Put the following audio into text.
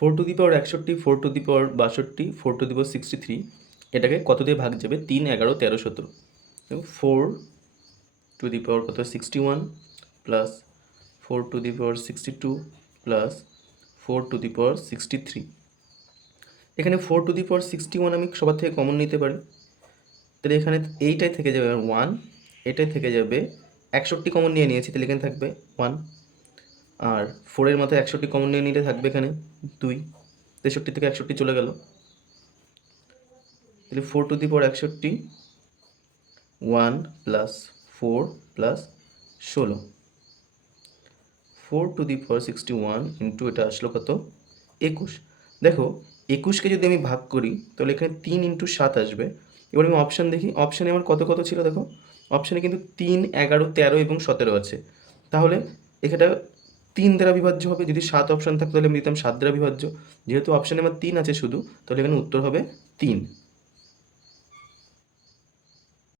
Four to the power একষট্টি, four to the power বাষট্টি, four to the power sixty three, এটাকে কত দিয়ে ভাগ যাবে? তিন, এগারো, তেরো, সতেরো। এবং ফোর টু দি পাওয়ার কত? Sixty one plus four to the power sixty two plus four to the power sixty three. এখানে four to the power sixty one আমি সবার থেকে কমন নিতে পারি। তাহলে এখানে এইটাই থেকে যাবে ওয়ান এটাই থেকে যাবে, একষট্টি কমন নিয়ে নিয়েছি, তাহলে এখানে থাকবে ওয়ান আর ফোরের মধ্যে একষট্টি কমন নিয়ে নিলে থাকবে এখানে দুই, তেষট্টি থেকে একষট্টি চলে গেল। তাহলে ফোর টু দি পাওয়ার একষট্টি ওয়ান প্লাস ফোর প্লাস ষোলো। Four to the power sixty one into এটা আসলো কত? একুশ। দেখো, একুশকে যদি আমি ভাগ করি, তাহলে এখানে তিন ইন্টু সাত আসবে। এবার আমি অপশান দেখি অপশানে আমার কত কত ছিল দেখো? অপশানে কিন্তু তিন, এগারো, তেরো এবং সতেরো আছে। তাহলে এখানটা তিন দ্বারা বিভাজ্য হবে। যদি সাত অপশান থাকতো তাহলে আমি দিতাম সাত দ্বারা বিভাজ্য। যেহেতু অপশানে আমার তিন আছে শুধু, তাহলে এখানে উত্তর হবে তিন।